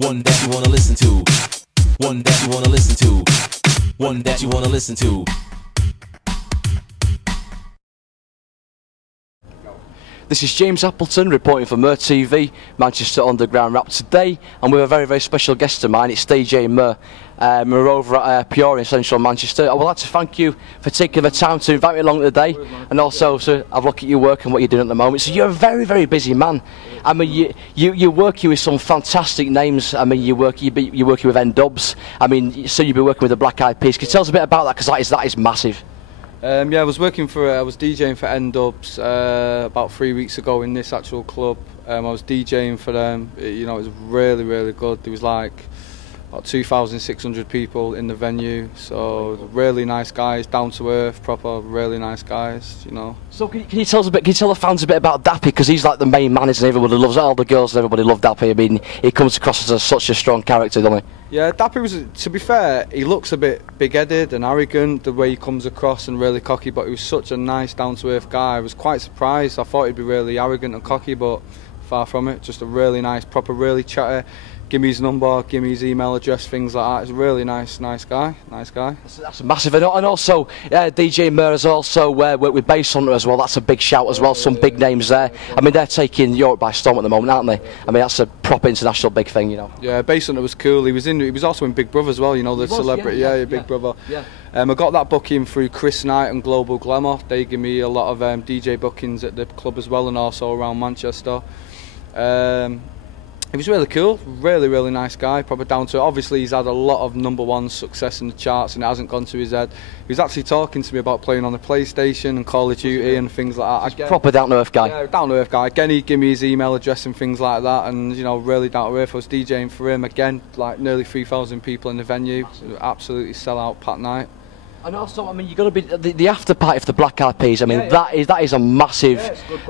One that you wanna listen to. One that you wanna listen to. One that you wanna listen to. This is James Appleton reporting for Murr TV, Manchester Underground Rap today, and with a very, very special guest of mine. It's DJ Murr. We're over at Pure in central Manchester. I would like to thank you for taking the time to invite me along today, and also to have a look at your work and what you're doing at the moment. So you're a very, very busy man. I mean, you're working with some fantastic names. I mean, you're working with N-Dubs. I mean, so you'll be working with the Black Eyed Peas. Can you tell us a bit about that? Because that is massive. Yeah, I was DJing for N-Dubs about 3 weeks ago in this actual club. I was DJing for them. It was really, really good. There was like about 2,600 people in the venue. So really nice guys, down to earth, proper, really nice guys. So can you tell us a bit? Can you tell the fans a bit about Dappy? Because he's like the main man, isn't he? Everybody loves it. All the girls and everybody love Dappy. I mean, he comes across as such a strong character, doesn't he? Yeah, Dappy was, to be fair, he looks a bit big-headed and arrogant, the way he comes across, and really cocky, but he was such a nice, down-to-earth guy. I was quite surprised. I thought he'd be really arrogant and cocky, but far from it. Just a really nice, proper, really chatty. Give me his number, give me his email address, things like that. He's a really nice guy. That's massive. And also, DJ Murr has also worked with Bass Hunter as well. That's a big shout as well. Some big names there. I mean, they're taking Europe by storm at the moment, aren't they? I mean, that's a proper international big thing, Yeah, Bass Hunter was cool. He was also in Big Brother as well. The celebrity. Yeah, Big Brother. Yeah. I got that booking through Chris Knight and Global Glamour. They give me a lot of DJ bookings at the club as well, and also around Manchester. He was really cool, really nice guy, proper down to it. Obviously he's had a lot of #1 success in the charts and it hasn't gone to his head. He was actually talking to me about playing on the PlayStation and Call of Duty and things like that. Proper down to earth guy. Yeah, down to earth guy. Again, he'd give me his email address and things like that, and really down to earth. I was DJing for him again, like nearly 3,000 people in the venue. Absolutely sell out, packed night. And also, I mean, you're going to be the after party for the Black Eyed Peas. I mean, that is a massive,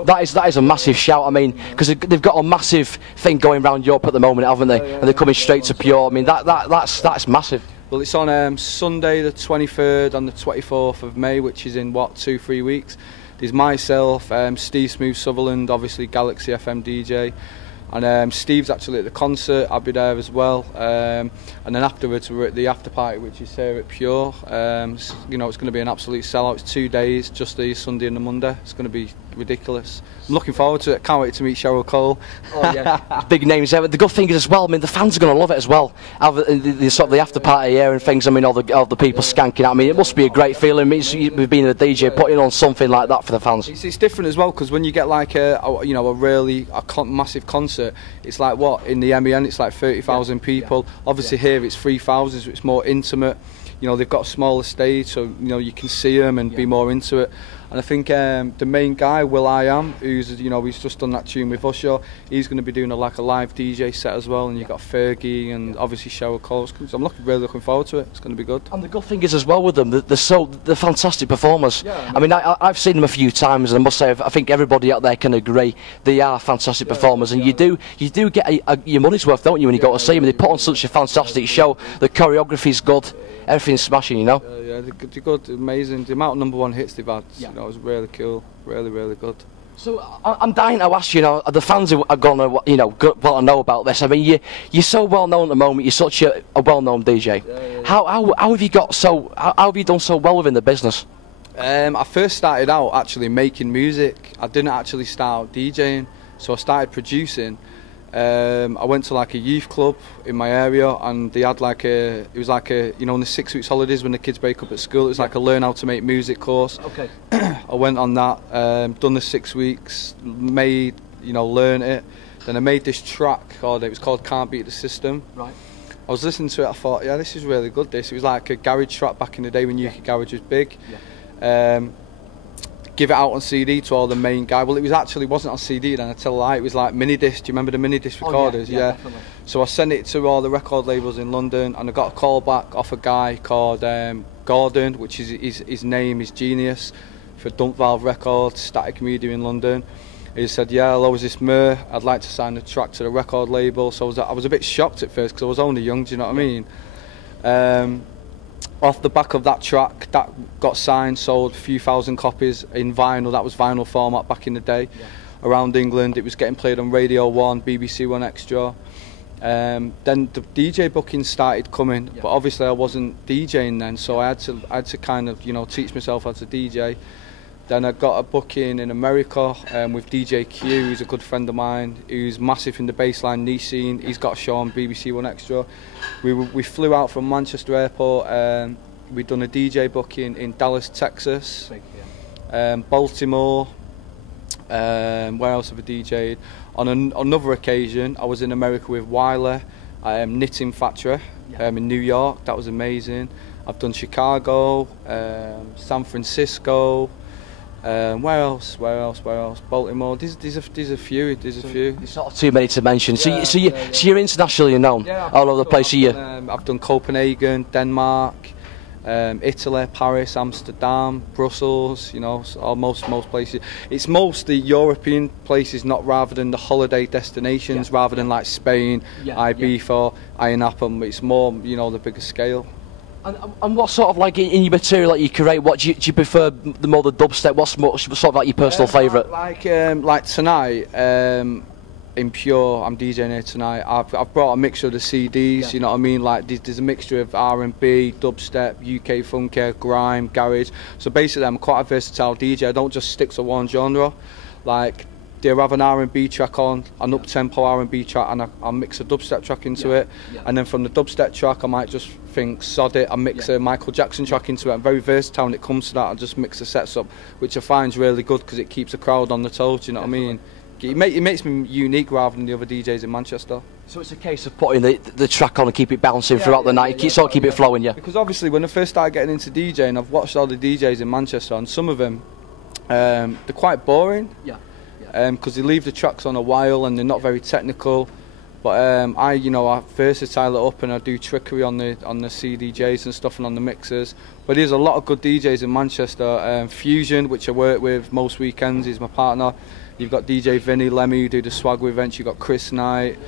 that is a massive shout. I mean, because they've got a massive thing going around Europe at the moment, haven't they? And they're coming straight to Pure. I mean, that's massive. Well, it's on Sunday the 23rd and the 24th of May, which is in 2-3 weeks. There's myself, Steve Smooth Sutherland, obviously Galaxy FM DJ. And Steve's actually at the concert, I'll be there as well. And then afterwards we're at the after party, which is here at Pure. It's going to be an absolute sellout. It's 2 days, just the Sunday and the Monday. It's going to be ridiculous. I'm looking forward to it. Can't wait to meet Cheryl Cole. Oh yeah, big names there. The good thing is as well, I mean, the fans are going to love it as well. The sort of the after party here and things. I mean, all the people skanking out. I mean, it must be a great feeling. We've been a DJ putting on something like that for the fans. It's different as well, because when you get like a massive concert, it's like in the MEN it's like 30,000 people. Obviously here it's 3,000, so it's more intimate. They've got a smaller stage, so you can see them and be more into it. And I think the main guy, will.i.am, who's he's just done that tune with Usher, he's going to be doing a live DJ set as well. And you've got Fergie and obviously Cheryl Cole. So I'm really looking forward to it. It's going to be good. And the good thing is as well with them, they're fantastic performers. Yeah, I mean, I've seen them a few times, and I must say, I think everybody out there can agree they are fantastic performers. And you do get your money's worth, don't you, when you go to see them? They put on such a fantastic show. The choreography's good. Everything's smashing, Yeah, they're good, amazing. The amount of #1 hits they've had, it was really cool, really good. So I'm dying to ask, the fans are going to, want to know about this. I mean, you're so well known at the moment. You're such a well-known DJ. Yeah. How have you done so well within the business? I first started out actually making music. I didn't actually start out DJing, so I started producing. I went to like a youth club in my area, and they had it was like in the 6 weeks holidays when the kids break up at school, it was like a learn how to make music course. Okay. I went on that, done the 6 weeks, made, learn it. Then I made this track it was called Can't Beat the System. Right. I was listening to it, I thought, yeah, this is really good. It was like a garage track back in the day when UK Garage was big. Yeah. Give it out on CD to all the main guys. Well, wasn't on CD then, I tell a lie, it was like mini disc. Do you remember the mini disc recorders? Oh, yeah. So I sent it to all the record labels in London, and I got a call back off a guy called Gordon, which is his name is Genius, for Dump Valve Records, Static Media in London. He said, yeah, hello, is this Murr? I'd like to sign the track to the record label. So I was a bit shocked at first, because I was only young, do you know what I mean? Off the back of that track, that got signed, sold a few thousand copies in vinyl. That was vinyl format back in the day. Around England. It was getting played on Radio 1, BBC 1 Extra. Then the DJ bookings started coming, but obviously I wasn't DJing then, so I had to kind of, you know, teach myself how to DJ. Then I got a booking in America with DJ Q, who's a good friend of mine, who's massive in the bassline niche scene. He's got a show on BBC One Extra. We flew out from Manchester Airport. We'd done a DJ booking in Dallas, Texas, Baltimore. Where else have I DJ'd? On another occasion, I was in America with Wiley, Knitting Factory in New York. That was amazing. I've done Chicago, San Francisco. Where else? Baltimore. There's a few. There's not too many to mention. So you're internationally known all over the place. I've done Copenhagen, Denmark, Italy, Paris, Amsterdam, Brussels. You know, most places. It's mostly European places, not rather than the holiday destinations, rather than like Spain, Ibiza, Iron Apple. It's more, you know, the bigger scale. And what sort of, like, in your material that you create, what do you prefer the more the dubstep? What's sort of like your personal favourite? Like tonight, in Pure, I'm DJing here tonight. I've brought a mixture of the CDs. You know what I mean? Like there's a mixture of R&B, dubstep, UK funky, grime, garage. So basically, I'm quite a versatile DJ. I don't just stick to one genre. Like, they'll have an R&B track on, an up-tempo R&B track, and I'll mix a dubstep track into it. And then from the dubstep track, I might just think, sod it, I mix a Michael Jackson track into it. I'm very versatile when it comes to that. I just mix the sets up, which I find is really good because it keeps the crowd on the toes, do you know what I mean? It makes me unique rather than the other DJs in Manchester. So it's a case of putting the track on and keep it bouncing throughout the night, keep it flowing, Because obviously when I first started getting into DJing, I've watched all the DJs in Manchester, and some of them, they're quite boring. Because they leave the tracks on a while and they're not very technical. But I versatile it up and I do trickery on the CDJs and stuff and on the mixers. But there's a lot of good DJs in Manchester. Fusion, which I work with most weekends, is my partner. You've got DJ Vinny, Lemmy, who do the Swagger events. You've got Chris Knight.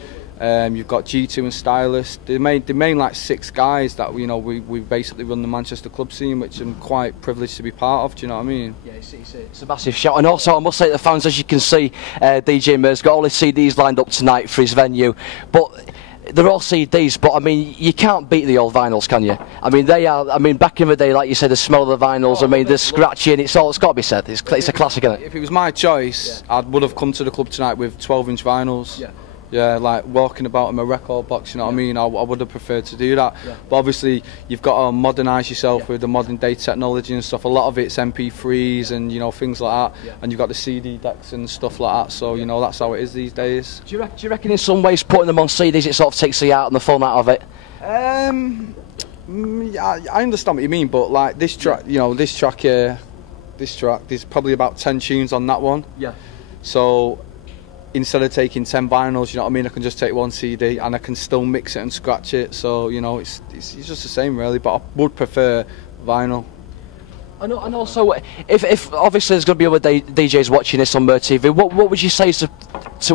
You've got G2 and Stylist. The main like 6 guys that we basically run the Manchester club scene, which I'm quite privileged to be part of. Do you know what I mean? Yeah, it's a massive shout. And also I must say to the fans, as you can see, DJ Murr's got all his CDs lined up tonight for his venue. But they're all CDs, but I mean, you can't beat the old vinyls, can you? I mean, they are. I mean, back in the day, like you said, the smell of the vinyls. I mean, the scratching. It's got to be said. It's a classic, isn't it? If it was my choice, I would have come to the club tonight with 12-inch vinyls. Yeah, like walking about in my record box, you know what I mean? I would have preferred to do that. But obviously, you've got to modernise yourself with the modern day technology and stuff. A lot of it's MP3s and, things like that. And you've got the CD decks and stuff like that. So, that's how it is these days. Do you reckon in some ways putting them on CDs, it sort of takes the art and the fun out of it? I understand what you mean, but like this track, this track, there's probably about 10 tunes on that one. So instead of taking 10 vinyls, you know what I mean, I can just take one CD and I can still mix it and scratch it. So, it's just the same really, but I would prefer vinyl. And also, if obviously there's going to be other DJs watching this on Murr TV, what would you say to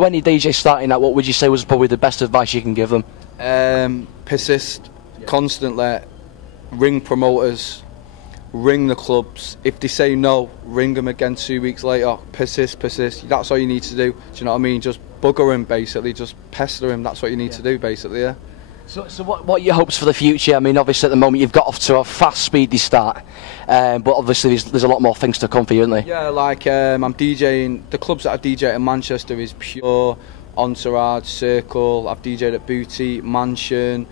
any DJ starting out, what would you say was probably the best advice you can give them? Persist, constantly, ring promoters, ring the clubs. If they say no, ring them again 2 weeks later. Persist. That's all you need to do. Do you know what I mean? Just bugger him, basically. Just pester him. That's what you need to do, basically. Yeah. So what are your hopes for the future? I mean, obviously at the moment you've got off to a fast, speedy start, but obviously there's a lot more things to come for you, isn't there? Yeah, like I'm DJing. The clubs that I DJ in Manchester is Pure, Entourage, Circle. I've DJed at Boutique, Mansion.